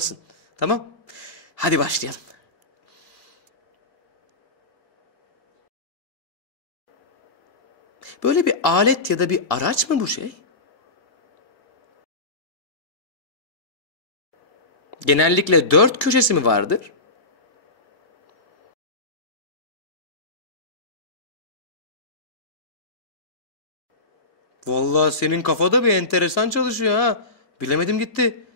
çıkmasın. Tamam? Hadi başlayalım. Böyle bir alet ya da bir araç mı bu şey? Genellikle dört köşesi mi vardır? Vallahi senin kafada bir enteresan çalışıyor ha. Bilemedim gitti.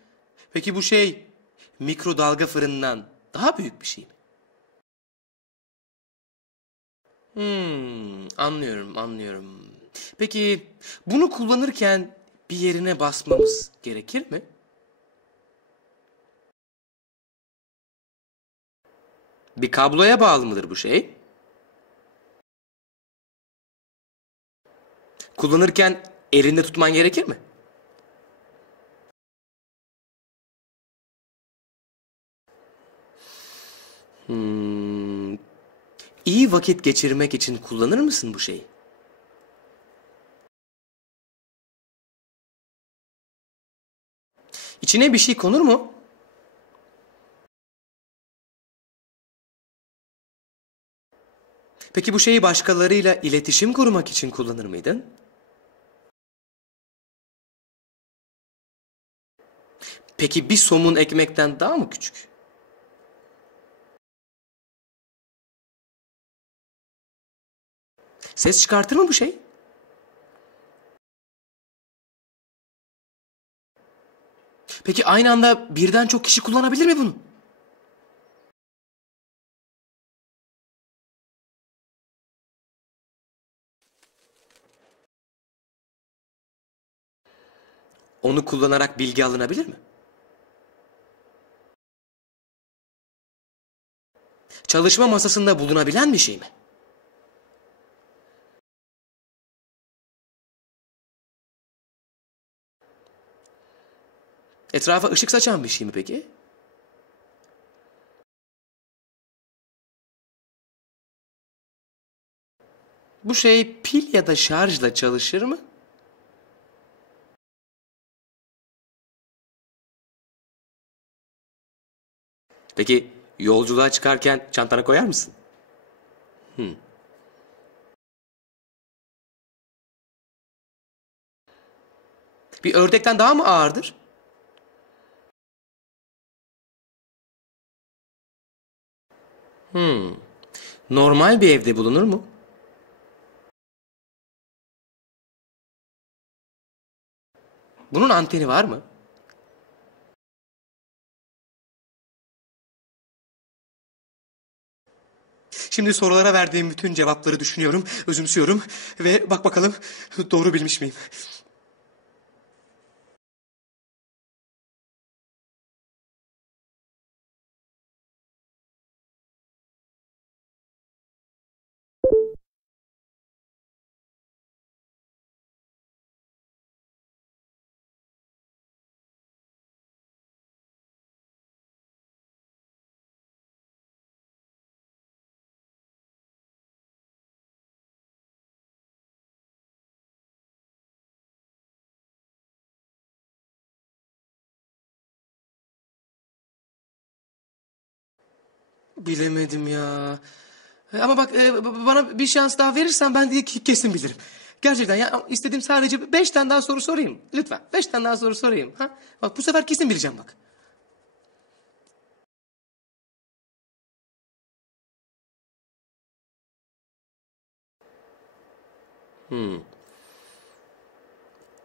Peki bu şey mikrodalga fırından daha büyük bir şey mi? Hmm, anlıyorum, anlıyorum. Peki bunu kullanırken bir yerine basmamız gerekir mi? Bir kabloya bağlı mıdır bu şey? Kullanırken elinde tutman gerekir mi? Hmm. İyi vakit geçirmek için kullanır mısın bu şeyi? İçine bir şey konur mu? Peki bu şeyi başkalarıyla iletişim kurmak için kullanır mıydın? Peki bir somun ekmekten daha mı küçük? Ses çıkartır mı bu şey? Peki aynı anda birden çok kişi kullanabilir mi bunu? Onu kullanarak bilgi alınabilir mi? Çalışma masasında bulunabilen bir şey mi? Etrafa ışık saçan bir şey mi peki? Bu şey pil ya da şarjla çalışır mı? Peki yolculuğa çıkarken çantana koyar mısın? Hmm. Bir ördekten daha mı ağırdır? Hmm. Normal bir evde bulunur mu? Bunun anteni var mı? Şimdi sorulara verdiğim bütün cevapları düşünüyorum, özümsüyorum ve bak bakalım doğru bilmiş miyim? Bilemedim ya. E, Ama bak e, bana bir şans daha verirsen ben de kesin bilirim. Gerçekten ya istediğim sadece beş tane daha soru sorayım. Lütfen beş tane daha soru sorayım. Ha? Bak bu sefer kesin bileceğim bak.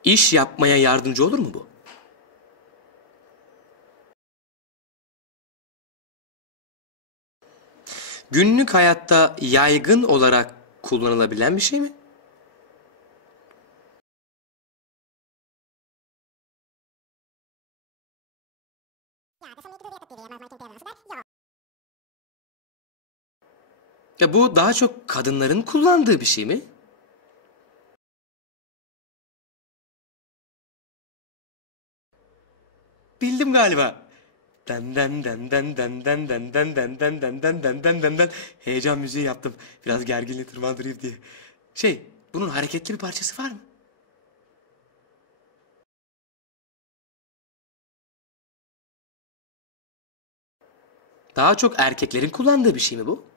İş yapmaya yardımcı olur mu bu? Günlük hayatta yaygın olarak kullanılabilen bir şey mi? Ya bu daha çok kadınların kullandığı bir şey mi? Bildim galiba. Denden denden denden denden denden denden denden denden heyecan müziği yaptım. Biraz gerginliği tırmandırayım diye. Şey, bunun hareketli bir parçası var mı? Daha çok erkeklerin kullandığı bir şey mi bu?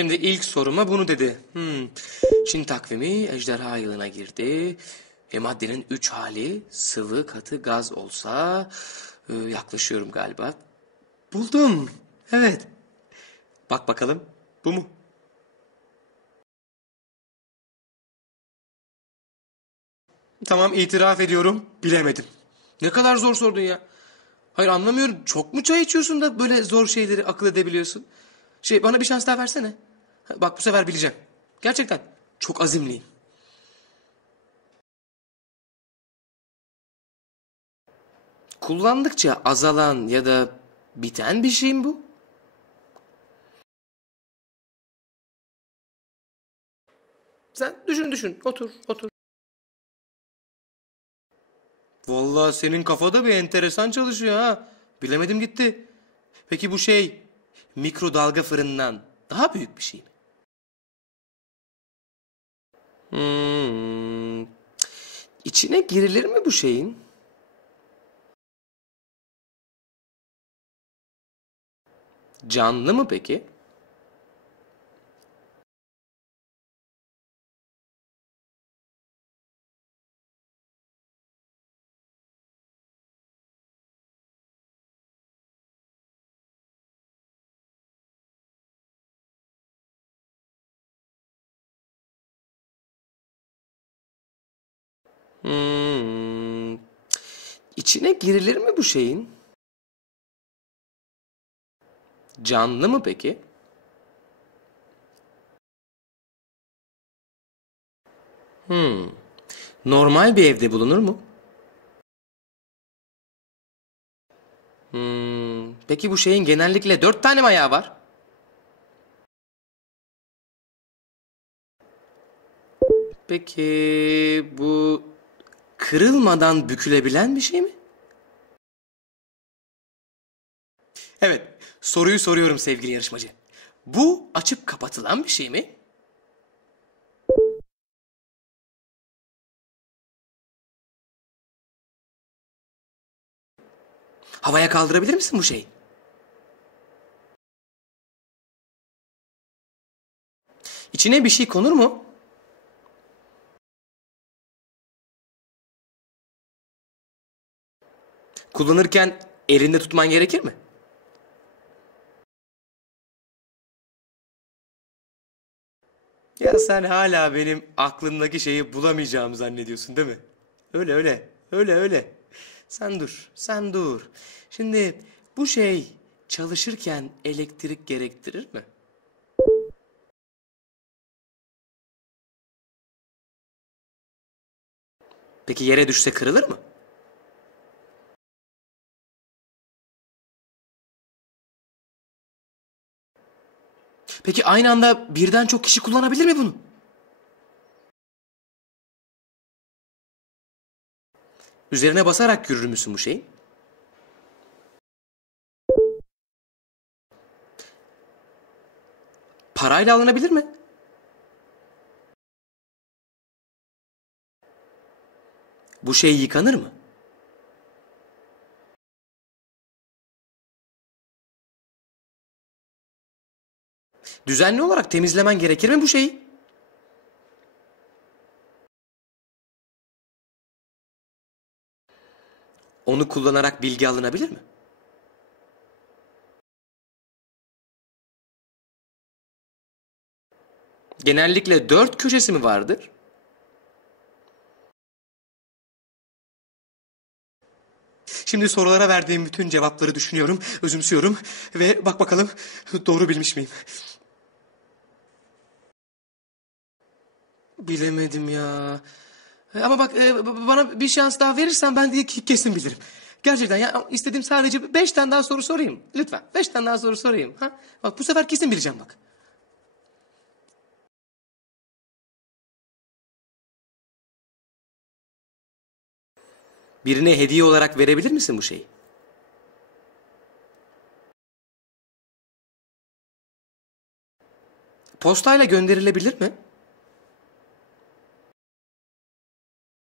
Şimdi ilk soruma bunu dedi. Hmm. Çin takvimi ejderha yılına girdi. E maddenin üç hali sıvı, katı, gaz olsa e, yaklaşıyorum galiba. Buldum. Evet. Bak bakalım. Bu mu? Tamam itiraf ediyorum. Bilemedim. Ne kadar zor sordun ya. Hayır anlamıyorum. Çok mu çay içiyorsun da böyle zor şeyleri akıl edebiliyorsun? Şey bana bir şans daha versene. Bak bu sefer bileceğim. Gerçekten çok azimliyim. Kullandıkça azalan ya da biten bir şey mi bu? Sen düşün düşün. Otur otur. Vallahi senin kafada bir enteresan çalışıyor ha. Bilemedim gitti. Peki bu şey mikrodalga fırından daha büyük bir şey mi? Hmm. İçine girilir mi bu şeyin? Canlı mı peki? Hmm. İçine girilir mi bu şeyin? Canlı mı peki? Hmm. Normal bir evde bulunur mu? Hmm. Peki bu şeyin genellikle dört tane mi ayağı var? Peki bu kırılmadan bükülebilen bir şey mi? Evet, soruyu soruyorum sevgili yarışmacı. Bu açıp kapatılan bir şey mi? Havaya kaldırabilir misin bu şeyi? İçine bir şey konur mu? Kullanırken elinde tutman gerekir mi? Ya sen hala benim aklımdaki şeyi bulamayacağımı zannediyorsun değil mi? Öyle öyle. Öyle öyle. Sen dur. Sen dur. Şimdi bu şey çalışırken elektrik gerektirir mi? Peki yere düşse kırılır mı? Peki aynı anda birden çok kişi kullanabilir mi bunu? Üzerine basarak yürür müsün bu şeyin? Parayla alınabilir mi? Bu şey yıkanır mı? Düzenli olarak temizlemen gerekir mi bu şeyi? Onu kullanarak bilgi alınabilir mi? Genellikle dört köşesi mi vardır? Şimdi sorulara verdiğim bütün cevapları düşünüyorum, özümsüyorum ve bak bakalım doğru bilmiş miyim? Bilemedim ya. Ama bak e, bana bir şans daha verirsen ben de ke- kesin bilirim. Gerçekten ya istedim sadece beş tane daha soru sorayım. Lütfen beş tane daha soru sorayım. Ha? Bak bu sefer kesin bileceğim bak. Birine hediye olarak verebilir misin bu şeyi? Postayla gönderilebilir mi?